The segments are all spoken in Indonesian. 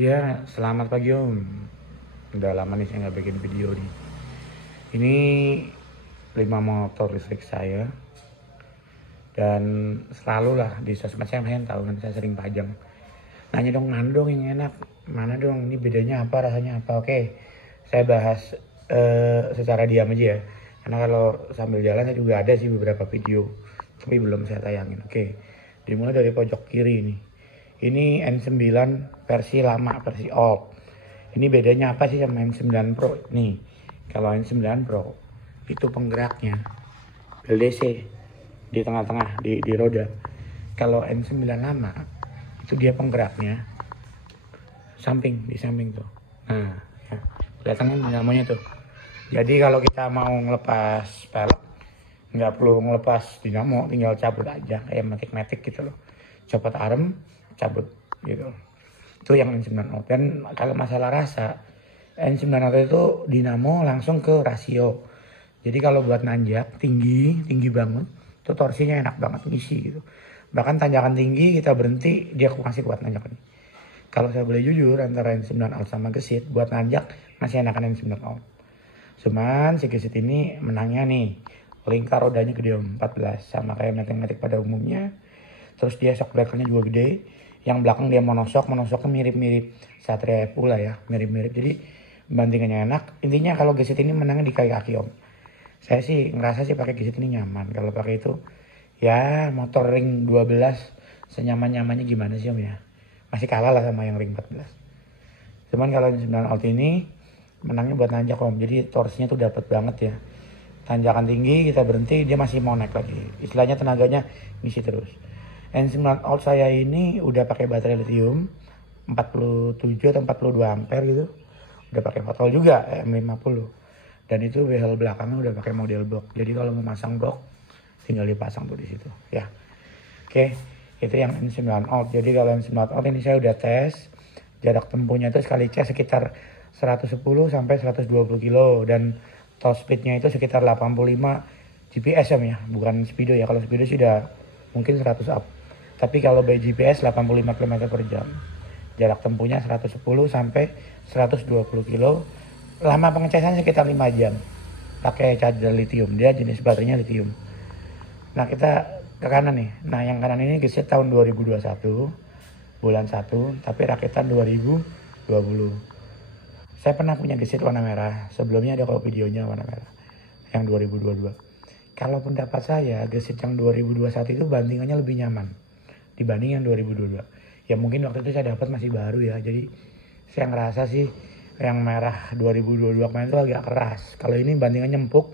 Ya, selamat pagi Om. Udah lama nih saya nggak bikin video nih. Ini 5 motor listrik saya. Dan selalu lah di sosmed saya tahu kan saya sering pajang. Nanya dong, mana dong yang enak? Mana dong, ini bedanya apa, rasanya apa? Oke, saya bahas secara diam aja ya. Karena kalau sambil jalan saya juga ada sih beberapa video. Tapi belum saya tayangin. Oke, dimulai dari pojok kiri nih. Ini N9 versi lama, versi old. Ini bedanya apa sih sama N9 Pro? Nih, kalau N9 Pro itu penggeraknya LDC di tengah-tengah di roda. Kalau N9 lama itu dia penggeraknya di samping tuh. Nah, ya, kelihatan kan dinamonya tuh. Jadi kalau kita mau ngelepas pelek nggak perlu ngelepas dinamo, tinggal cabut aja kayak matic gitu loh. Copot arm, cabut gitu. Itu yang N9 out. Dan kalau masalah rasa, N9 out itu dinamo langsung ke rasio. Jadi kalau buat nanjak tinggi banget, itu torsinya enak banget ngisi gitu. Bahkan tanjakan tinggi kita berhenti, dia masih kuat nanjakan. Kalau saya boleh jujur, antara N9 out sama gesit, buat nanjak masih enakan N9 out. Cuman si gesit ini menangnya nih, lingkar rodanya gede 14, sama kayak matic pada umumnya. Terus dia shock breakernya juga gede. Yang belakang dia monosoknya mirip-mirip Satria pula ya, mirip-mirip. Jadi bandingannya enak. Intinya kalau gesit ini menangnya di kaki Om. Saya sih ngerasa sih pakai gesit ini nyaman. Kalau pakai itu ya motor ring 12 senyaman-nyamannya gimana sih Om ya. Masih kalah lah sama yang ring 14. Cuman kalau 9 out ini menangnya buat nanjak Om. Jadi torsinya tuh dapat banget ya. Tanjakan tinggi kita berhenti dia masih mau naik lagi. Istilahnya tenaganya ngisi terus. N9 out saya ini udah pakai baterai lithium 47 atau 42 ampere gitu. Udah pakai fotol juga M50. Dan itu behel belakangnya udah pakai model box. Jadi kalau mau masang box tinggal dipasang tuh di situ ya. Oke, itu yang N9 out. Jadi kalau N9 out ini saya udah tes. Jarak tempuhnya itu sekali cas sekitar 110 sampai 120 kilo dan top speednya itu sekitar 85 GPS ya, bukan speedo ya. Kalau speedo sudah mungkin 100 up. Tapi kalau by GPS 85 km per jam. Jarak tempuhnya 110 sampai 120 kilo. Lama pengecasan sekitar 5 jam. Pakai charger lithium, dia jenis baterainya lithium. Nah kita ke kanan nih. Nah yang kanan ini gesit tahun 2021 bulan 1, tapi rakitan 2020. Saya pernah punya gesit warna merah. Sebelumnya ada kalau videonya warna merah. Yang 2022. Kalau pendapat saya, gesit yang 2021 itu bandingannya lebih nyaman dibanding yang 2022. Ya mungkin waktu itu saya dapat masih baru ya. Jadi saya ngerasa sih yang merah 2022 kemarin itu agak keras. Kalau ini bandingannya empuk,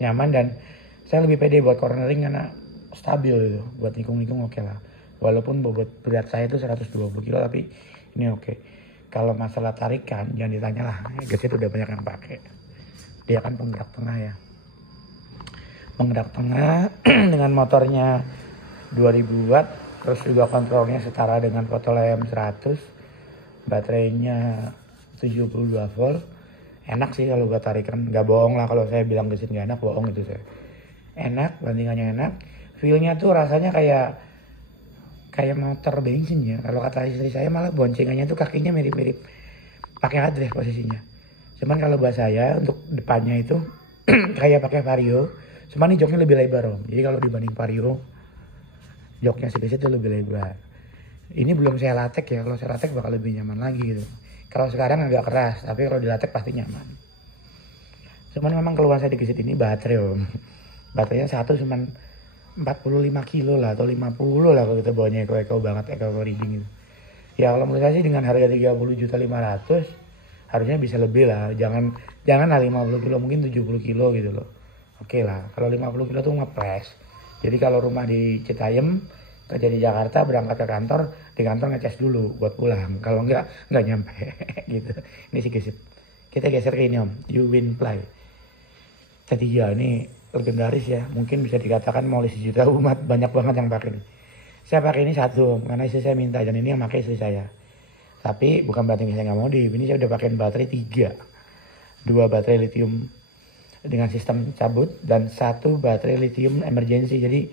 nyaman, dan saya lebih pede buat cornering karena stabil gitu. Buat nikung-nikung oke lah. Walaupun bobot berat saya itu 120 kilo tapi ini oke. Kalau masalah tarikan jangan ditanya lah. Gesit udah banyak yang pakai. Dia kan penggerak tengah ya. Penggerak tengah dengan motornya 2000 watt. Terus juga kontrolnya setara dengan Fotol M100. Baterainya 72 volt. Enak sih kalau buat tarikan. Gak bohong lah kalau saya bilang gesit gak enak, bohong itu saya. Enak, bandingannya enak. Feelnya tuh rasanya kayak motor bensin ya. Kalau kata istri saya malah boncengannya tuh kakinya mirip-mirip pakai hardress posisinya. Cuman kalau buat saya untuk depannya itu kayak pakai Vario. Cuman ini joknya lebih lebar Om. Jadi kalau dibanding Vario, joknya sedikit itu lebih lebar. Ini belum saya latek ya. Kalau saya latek bakal lebih nyaman lagi gitu. Kalau sekarang agak keras, tapi kalau dilatek pasti nyaman. Cuman memang keluhan saya di gesit ini baterai Om. Baterainya satu cuman 45 kilo lah atau 50 lah kalau kita bawanya eko banget, eko reading gitu. Ya kalau menurut saya sih dengan harga 30.500.000 harusnya bisa lebih lah. Jangan lah 50 kilo, mungkin 70 kilo gitu loh. Oke lah, kalau 50 kilo tuh ngepres. Jadi kalau rumah di Citayam, kerja di Jakarta, berangkat ke kantor, di kantor ngecas dulu buat pulang. Kalau enggak nyampe gitu. Ini sih gesit. Kita geser ke ini Om, Uwinfly. Ketiga ini legendaris ya. Mungkin bisa dikatakan mau 1 juta umat, banyak banget yang pakai ini. Saya pakai ini satu Om, karena istri saya minta dan ini yang pakai istri saya. Tapi bukan berarti saya nggak mau di. Ini saya udah pakai baterai 3. 2 baterai lithium dengan sistem cabut dan 1 baterai lithium emergency. Jadi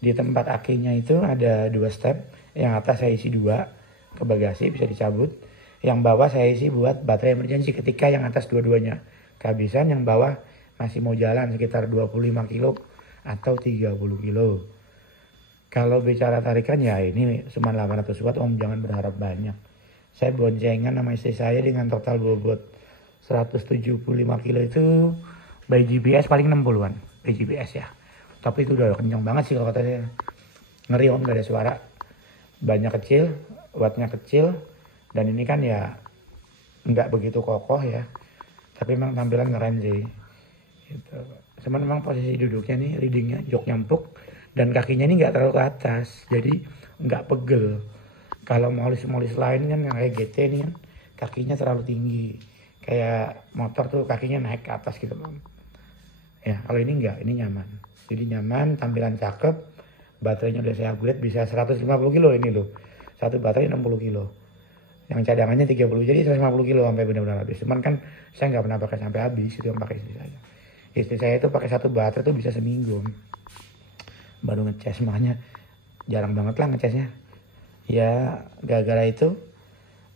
di tempat akinya itu ada 2 step. Yang atas saya isi 2 ke bagasi bisa dicabut. Yang bawah saya isi buat baterai emergency ketika yang atas dua-duanya kehabisan, yang bawah masih mau jalan sekitar 25 kilo atau 30 kilo. Kalau bicara tarikan ya ini cuma 800 watt om, jangan berharap banyak. Saya boncengan sama istri saya dengan total bobot 175 kilo itu by GPS paling 60-an by GPS ya. Tapi itu udah kencang banget sih kalau kata saya. Ngeri om, gak ada suara. Banyak kecil, wattnya kecil. Dan ini kan ya nggak begitu kokoh ya. Tapi memang tampilan keren sih. Gitu. Cuman memang posisi duduknya nih, leadingnya joknya empuk. Dan kakinya ini nggak terlalu ke atas. Jadi nggak pegel. Kalau molis-molis lain kan kayak GT nih kan kakinya terlalu tinggi. Kayak motor tuh kakinya naik ke atas gitu bang. Ya kalau ini enggak, ini nyaman. Jadi nyaman, tampilan cakep. Baterainya udah saya upgrade bisa 150 kilo ini loh. Satu baterai 60 kilo. Yang cadangannya 30, jadi 150 kilo sampai benar-benar habis. Cuman kan saya nggak pernah pakai sampai habis, itu yang pakai istri saya. Istri saya itu pakai satu baterai tuh bisa seminggu. Baru ngecas, makanya jarang banget lah ngecasnya. Ya gara-gara itu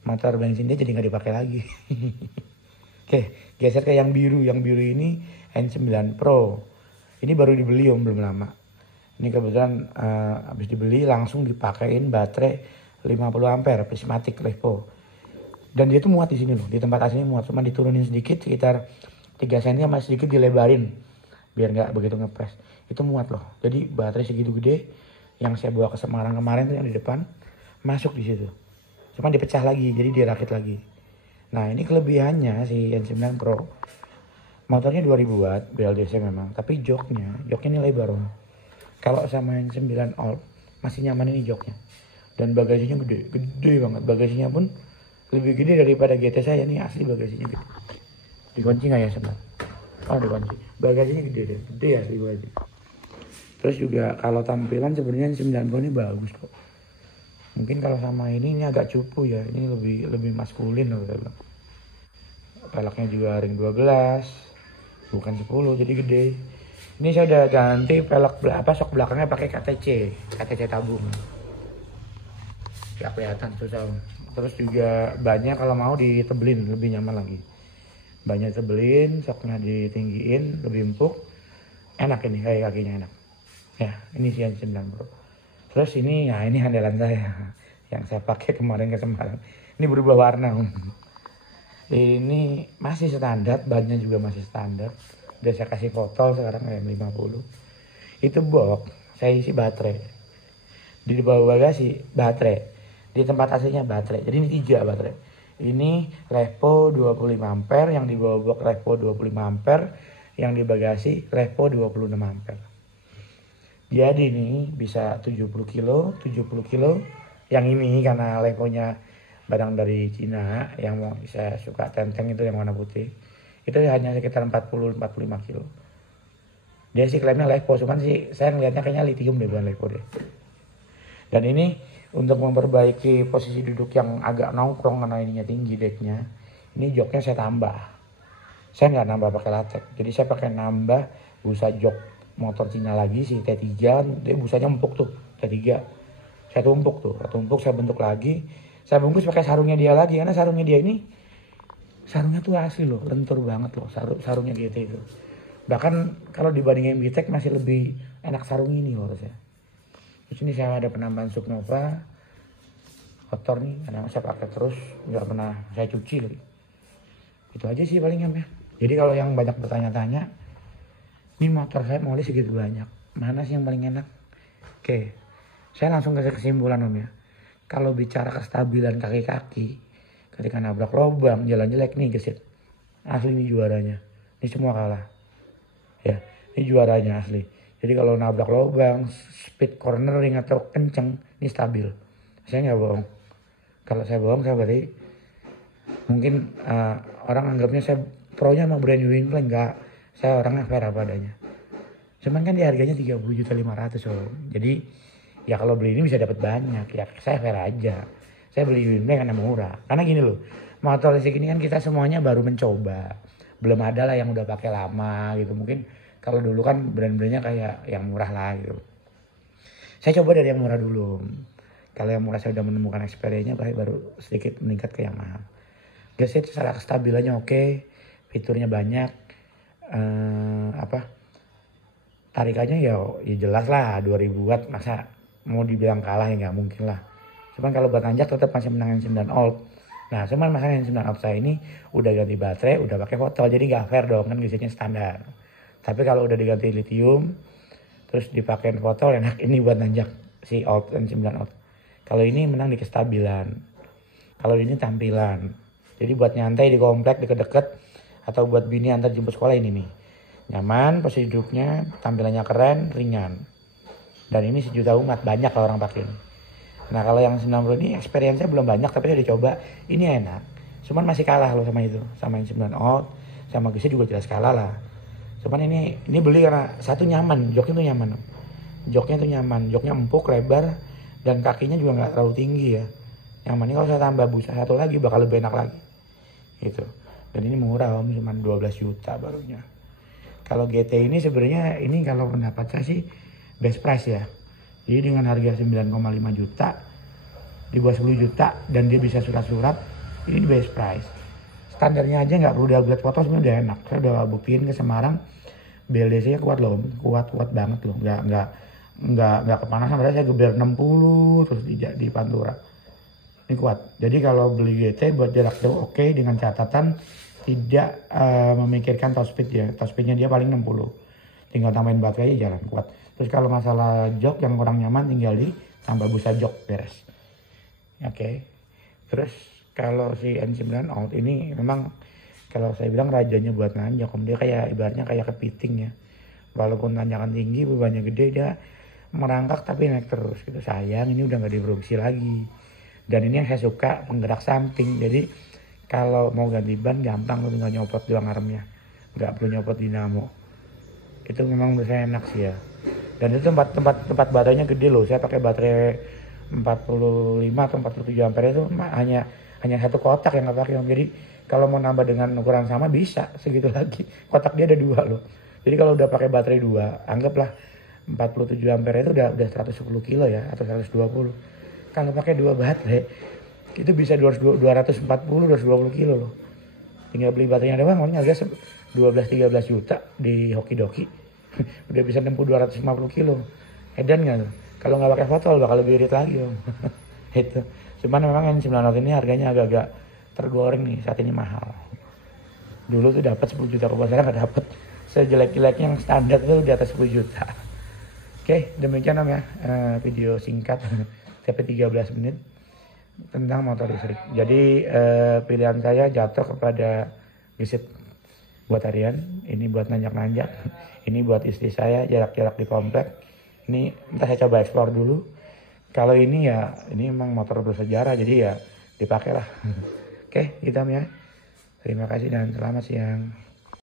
motor bensin dia jadi nggak dipakai lagi. Oke, geser ke yang biru. Yang biru ini N9 Pro. Ini baru dibeli om, belum lama. Ini kebetulan habis dibeli langsung dipakein baterai 50 ampere prismatic LiFePO. Dan dia tuh muat di sini loh, di tempat aslinya muat. Cuma diturunin sedikit sekitar 3 cm sama sedikit dilebarin biar nggak begitu ngepres. Itu muat loh. Jadi baterai segitu gede yang saya bawa ke Semarang kemarin tuh yang di depan masuk di situ. Cuma dipecah lagi, jadi dirakit lagi. Nah ini kelebihannya si N9 Pro. Motornya 2000 watt BLDC memang, tapi joknya ini lebar om. Kalau sama N9 All masih nyaman ini joknya. Dan bagasinya gede banget. Bagasinya pun lebih gede daripada GT saya nih, asli bagasinya gede. Dikunci nggak ya sebentar? Oh dikunci. Bagasinya gede asli bagasi. Terus juga kalau tampilan sebenarnya N9 Pro ini bagus kok. Mungkin kalau sama ini agak cupu ya, ini lebih maskulin loh saya bilang. Peleknya juga ring 12. Bukan 10 jadi gede. Ini saya udah ganti pelek sok belakangnya pakai KTC tabung. Gak kelihatan susah. Terus juga bannya kalau mau ditebelin lebih nyaman lagi. Bannya tebelin, soknya ditinggiin, lebih empuk. Enak ini kayak kakinya enak. Ya, ini sih yang 9 Pro. Terus ini ya ini andalan saya yang saya pakai kemarin ke Semarang. Ini berubah warna. Ini masih standar, bannya juga masih standar. Udah saya kasih foto sekarang M50. Itu box, saya isi baterai. Di bawah bagasi baterai. Di tempat aslinya baterai. Jadi ini 3 baterai. Ini LiFePO 25 ampere, yang di bawah box LiFePO 25 ampere, yang di bagasi LiFePO 26 ampere. Jadi ini bisa 70 kilo. Yang ini karena LiFePO-nya barang dari Cina yang mau saya suka tenteng itu yang warna putih. Itu hanya sekitar 40-45 kilo. Dia sih klaimnya LiFePO, cuman sih saya ngeliatnya kayaknya lithium deh, bukan LiFePO deh. Dan ini untuk memperbaiki posisi duduk yang agak nongkrong karena ininya tinggi decknya. Ini joknya saya tambah. Saya nggak nambah pakai latex. Jadi saya pakai nambah busa jok motor Cina lagi si T3. Dia busanya empuk tuh T3. Saya tumpuk saya bentuk lagi. Saya bungkus pakai sarungnya dia lagi karena sarungnya dia ini sarungnya tuh asli loh, lentur banget loh sarungnya GT itu. Bahkan kalau dibandingin MBTEC masih lebih enak sarung ini loh saya. Terus ini saya ada penambahan Supnova kotor nih karena saya pakai terus nggak pernah saya cuci lagi. Itu aja sih paling ya. Jadi kalau yang banyak bertanya-tanya, ini motor saya mau segitu banyak, mana sih yang paling enak? Oke, saya langsung kasih kesimpulan om ya. Kalau bicara kestabilan kaki-kaki, ketika nabrak lubang, jalan jelek nih gesit. Asli ini juaranya. Ini semua kalah. Ya, ini juaranya asli. Jadi kalau nabrak lubang, speed cornering atau kenceng, ini stabil. Saya nggak bohong. Kalau saya bohong, saya berarti mungkin orang anggapnya saya pro-nya sama brand new England. Enggak. Saya orangnya fair apa adanya. Cuman kan dia harganya 30.500.000 om. Jadi ya kalau beli ini bisa dapat banyak, ya saya fair aja. Saya beli ini karena murah. Karena gini loh, motor listrik ini kan kita semuanya baru mencoba. Belum ada lah yang udah pakai lama gitu. Mungkin kalau dulu kan brand-brandnya kayak yang murah lah gitu. Saya coba dari yang murah dulu. Kalau yang murah saya udah menemukan experience-nya, baru sedikit meningkat ke yang mahal. Gasnya secara kestabilannya oke, fiturnya banyak, tarikannya ya jelas lah 2000 watt, masa mau dibilang kalah ya nggak mungkin lah. Cuman kalau buat nanjak tetap masih menang N9 Old. Nah cuman masalah N9 Old saya ini udah ganti baterai, udah pakai botol, jadi nggak fair dong, kan biasanya standar. Tapi kalau udah diganti lithium terus dipakein botol, enak ini buat nanjak si Old N9 Old. Kalau ini menang di kestabilan, kalau ini tampilan. Jadi buat nyantai di komplek deket-deket atau buat bini antar jemput sekolah ini nih. Nyaman, posisi duduknya, tampilannya keren, ringan. Dan ini sejuta umat, banyak lah orang pakai ini. Nah kalau yang 90 ini experience-nya belum banyak, tapi saya dicoba, ini enak. Cuman masih kalah loh sama itu, sama yang 9 Old, sama Gesnya juga jelas kalah lah. Cuman ini beli karena satu nyaman, joknya tuh nyaman. Joknya tuh nyaman, joknya empuk, lebar, dan kakinya juga nggak terlalu tinggi ya. Nyaman. Ini kalau saya tambah busa satu lagi bakal lebih enak lagi. Gitu. Dan ini murah om, cuma 12 juta barunya. Kalau GT ini sebenarnya ini kalau pendapat saya sih best price ya. Jadi dengan harga 9,5 juta di bawah 10 juta dan dia bisa surat-surat, ini best price. Standarnya aja nggak perlu di-upgrade foto, sebenarnya udah enak. Saya udah buktiin ke Semarang, BLDC-nya kuat loh, kuat banget loh. Nggak kepanasan, padahal saya geber 60 terus di Pantura. Ini kuat. Jadi kalau beli GT buat jarak jauh oke, dengan catatan tidak memikirkan top speed ya. Top speednya dia paling 60. Tinggal tambahin baterai jalan kuat. Terus kalau masalah jok yang kurang nyaman tinggal tambah busa jok, beres. Oke. Terus kalau si N9 Old ini memang kalau saya bilang rajanya buat nanjak, dia kayak ibaratnya kayak kepiting ya. Walaupun tanjakan tinggi, bebannya gede, dia merangkak tapi naik terus gitu. Sayang ini udah nggak diproduksi lagi. Dan ini yang saya suka, penggerak samping. Jadi kalau mau ganti ban gampang, lu tinggal nyopot doang armnya, nggak perlu nyopot dinamo. Itu memang menurut saya enak sih ya. Dan itu tempat baterainya gede loh. Saya pakai baterai 45 atau 47 ampere itu hanya satu kotak yang nggak pakai. Jadi kalau mau nambah dengan ukuran sama bisa segitu lagi. Kotak dia ada dua loh. Jadi kalau udah pakai baterai dua, anggaplah 47 ampere itu udah 110 kilo ya, atau 120. Kalau pakai dua baterai itu bisa 240, 220 kilo loh. Tinggal beli baterainya doang, makanya harga 12-13 juta di Hoki Doki. Udah bisa nempuh 250 kilo. Edan nggak tuh? Kalau nggak pakai botol bakal lebih irit lagi om. Itu. Cuman memang yang 9 ini harganya agak-agak tergoreng nih, saat ini mahal. Dulu tuh dapat 10 juta, kalau sekarang nggak dapat. Sejelek-jeleknya yang standar tuh di atas 10 juta. Oke, demikian om ya, video singkat sampai 13 menit tentang motor listrik. Jadi pilihan saya jatuh kepada gesit buat harian, ini buat nanjak-nanjak, ini buat istri saya jarak-jarak di komplek. Ini entah saya coba eksplor dulu. Kalau ini ya, ini memang motor bersejarah, jadi ya dipakai lah. Oke, gitu ya. Terima kasih dan selamat siang.